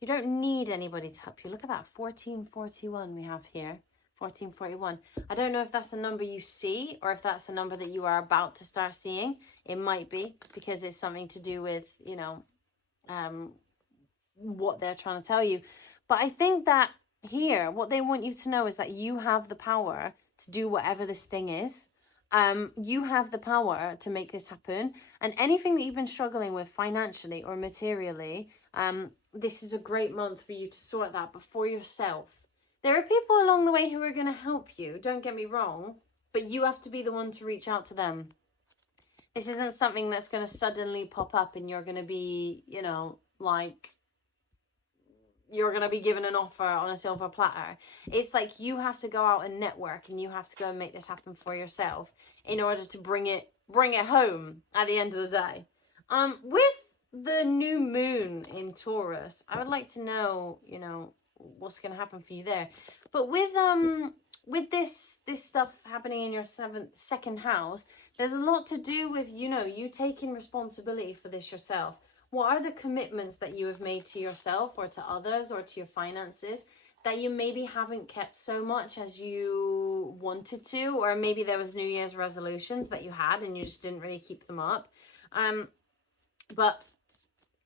You don't need anybody to help you. Look at that, 1441 we have here. 1441. I don't know if that's a number you see or if that's a number that you are about to start seeing. It might be because it's something to do with, you know, what they're trying to tell you. But I think that here, what they want you to know is that you have the power to do whatever this thing is. You have the power to make this happen. And anything that you've been struggling with financially or materially, this is a great month for you to sort that, but for yourself. There are people along the way who are going to help you, don't get me wrong, but you have to be the one to reach out to them. This isn't something that's going to suddenly pop up and you're going to be, you know, like, you're going to be given an offer on a silver platter. It's like you have to go out and network and you have to go and make this happen for yourself in order to bring it home at the end of the day. With the new moon in Taurus, I would like to know, you know, what's going to happen for you there. But with this stuff happening in your second house, there's a lot to do with, you know, you taking responsibility for this yourself. What are the commitments that you have made to yourself or to others or to your finances that you maybe haven't kept so much as you wanted to, or maybe there was New Year's resolutions that you had and you just didn't really keep them up. But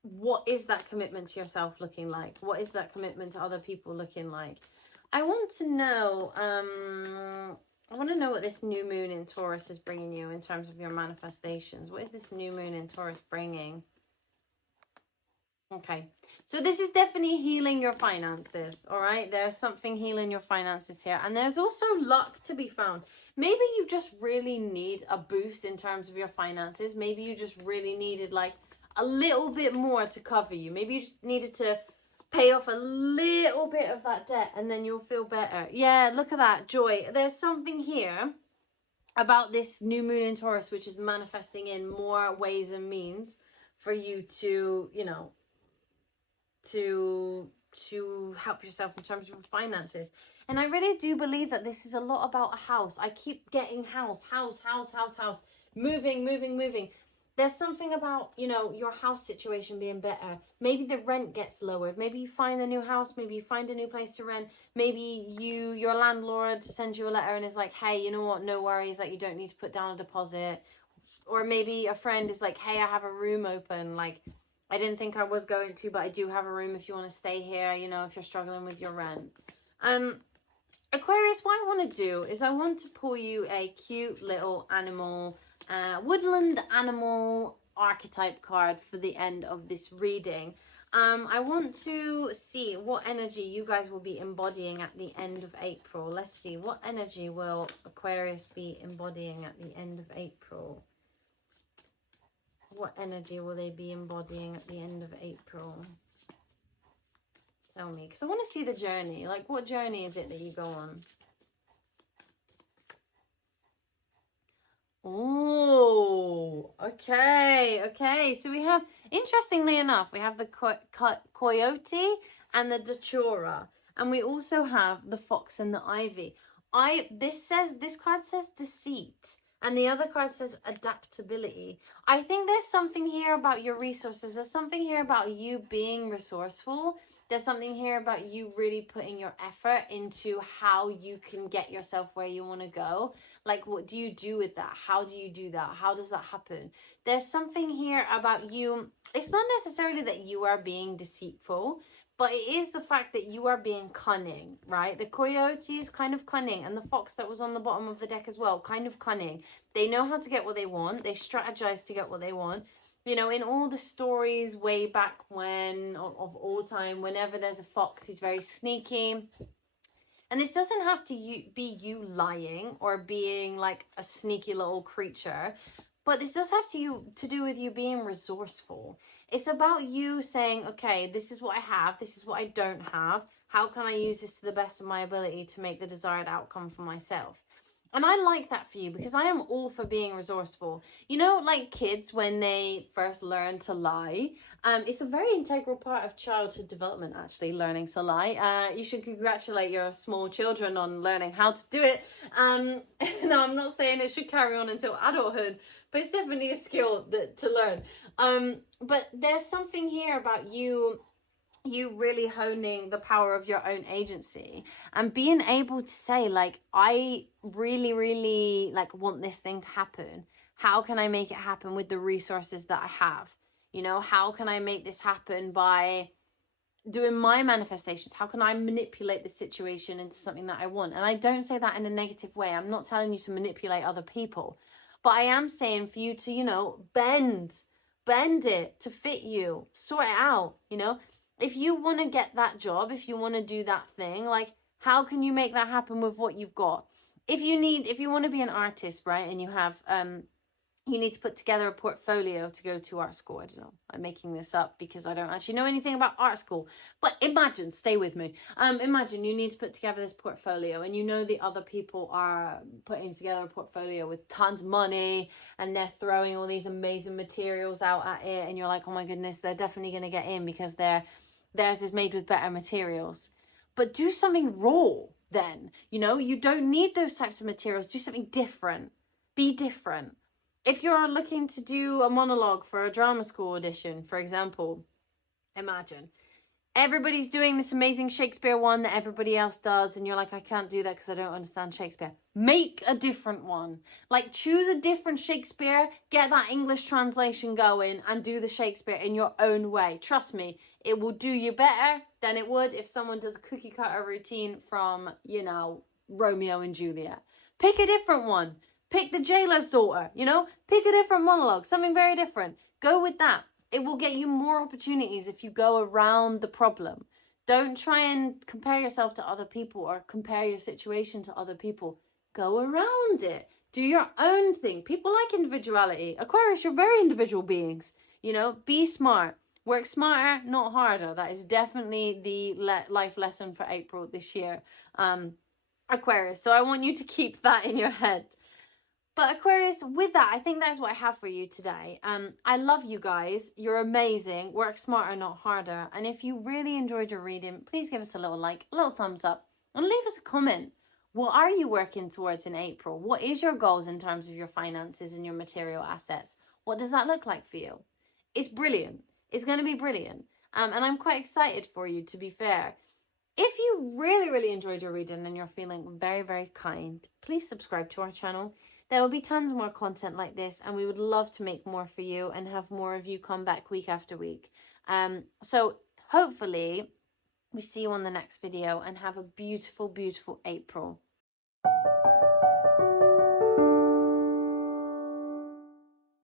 what is that commitment to yourself looking like? What is that commitment to other people looking like? I want to know, what this new moon in Taurus is bringing you in terms of your manifestations. What is this new moon in Taurus bringing? Okay, so this is definitely healing your finances, all right? There's something healing your finances here. And there's also luck to be found. Maybe you just really need a boost in terms of your finances. Maybe you just really needed like a little bit more to cover you. Maybe you just needed to pay off a little bit of that debt and then you'll feel better. Yeah, look at that, joy. There's something here about this new moon in Taurus which is manifesting in more ways and means for you to, you know, to help yourself in terms of finances. And I really do believe that this is a lot about a house. I keep getting house, moving. There's something about, you know, your house situation being better. Maybe the rent gets lowered. Maybe you find a new house. Maybe you find a new place to rent. Maybe your landlord sends you a letter and is like, hey, you know what, no worries, like you don't need to put down a deposit. Or maybe a friend is like, hey, I have a room open, like I didn't think I was going to, but I do have a room if you want to stay here, you know, if you're struggling with your rent. Aquarius, what I want to do is I want to pull you a cute little animal, woodland animal archetype card for the end of this reading. I want to see what energy you guys will be embodying at the end of April. Let's see, what energy will Aquarius be embodying at the end of April? What energy will they be embodying at the end of April? Tell me, because I want to see the journey. Like, what journey is it that you go on? Oh, okay. So we have, interestingly enough, we have the coyote and the datura. And we also have the fox and the ivy. This card says deceit. And the other card says adaptability. I think there's something here about your resources. There's something here about you being resourceful. There's something here about you really putting your effort into how you can get yourself where you want to go. Like, what do you do with that? How do you do that? How does that happen? There's something here about you. It's not necessarily that you are being deceitful, but it is the fact that you are being cunning, right? The coyote is kind of cunning, and the fox that was on the bottom of the deck as well, kind of cunning. They know how to get what they want. They strategize to get what they want. You know, in all the stories way back when, of all time, whenever there's a fox, he's very sneaky. And this doesn't have to be you lying or being like a sneaky little creature, but this does have to do with you being resourceful. It's about you saying, okay, this is what I have, this is what I don't have. How can I use this to the best of my ability to make the desired outcome for myself? And I like that for you because I am all for being resourceful. You know, like kids when they first learn to lie, it's a very integral part of childhood development, actually, learning to lie. You should congratulate your small children on learning how to do it. No, I'm not saying it should carry on until adulthood, but it's definitely a skill to learn. But there's something here about you really honing the power of your own agency and being able to say, like, I really like want this thing to happen. How can I make it happen with the resources that I have? You know, how can I make this happen by doing my manifestations? How can I manipulate the situation into something that I want? And I don't say that in a negative way. I'm not telling you to manipulate other people, but I am saying for you to, you know, bend it to fit you, sort it out. You know, if you want to get that job, if you want to do that thing, like, how can you make that happen with what you've got? If you want to be an artist, right, and you have you need to put together a portfolio to go to art school. I don't know, I'm making this up because I don't actually know anything about art school, but imagine, stay with me, imagine you need to put together this portfolio, and you know the other people are putting together a portfolio with tons of money, and they're throwing all these amazing materials out at it, and you're like, oh my goodness, they're definitely going to get in because theirs is made with better materials. But do something raw then, you know, you don't need those types of materials. Do something different. Be different. If you're looking to do a monologue for a drama school audition, for example, imagine everybody's doing this amazing Shakespeare one that everybody else does, and you're like, I can't do that because I don't understand Shakespeare. Make a different one. Like, choose a different Shakespeare, get that English translation going, and do the Shakespeare in your own way. Trust me, it will do you better than it would if someone does a cookie cutter routine from, you know, Romeo and Juliet. Pick a different one. Pick the jailer's daughter, you know? Pick a different monologue, something very different. Go with that. It will get you more opportunities if you go around the problem. Don't try and compare yourself to other people or compare your situation to other people. Go around it. Do your own thing. People like individuality. Aquarius, you're very individual beings. You know, be smart. Work smarter, not harder. That is definitely the life lesson for April this year. Aquarius, so I want you to keep that in your head. But Aquarius, with that, I think that's what I have for you today. I love you guys. You're amazing. Work smarter, not harder. And if you really enjoyed your reading, please give us a little like, a little thumbs up, and leave us a comment. What are you working towards in April? What is your goals in terms of your finances and your material assets? What does that look like for you? It's brilliant. It's going to be brilliant. And I'm quite excited for you, to be fair. If you really enjoyed your reading and you're feeling very kind, please subscribe to our channel. There will be tons more content like this, and we would love to make more for you and have more of you come back week after week. So hopefully we see you on the next video, and have a beautiful April.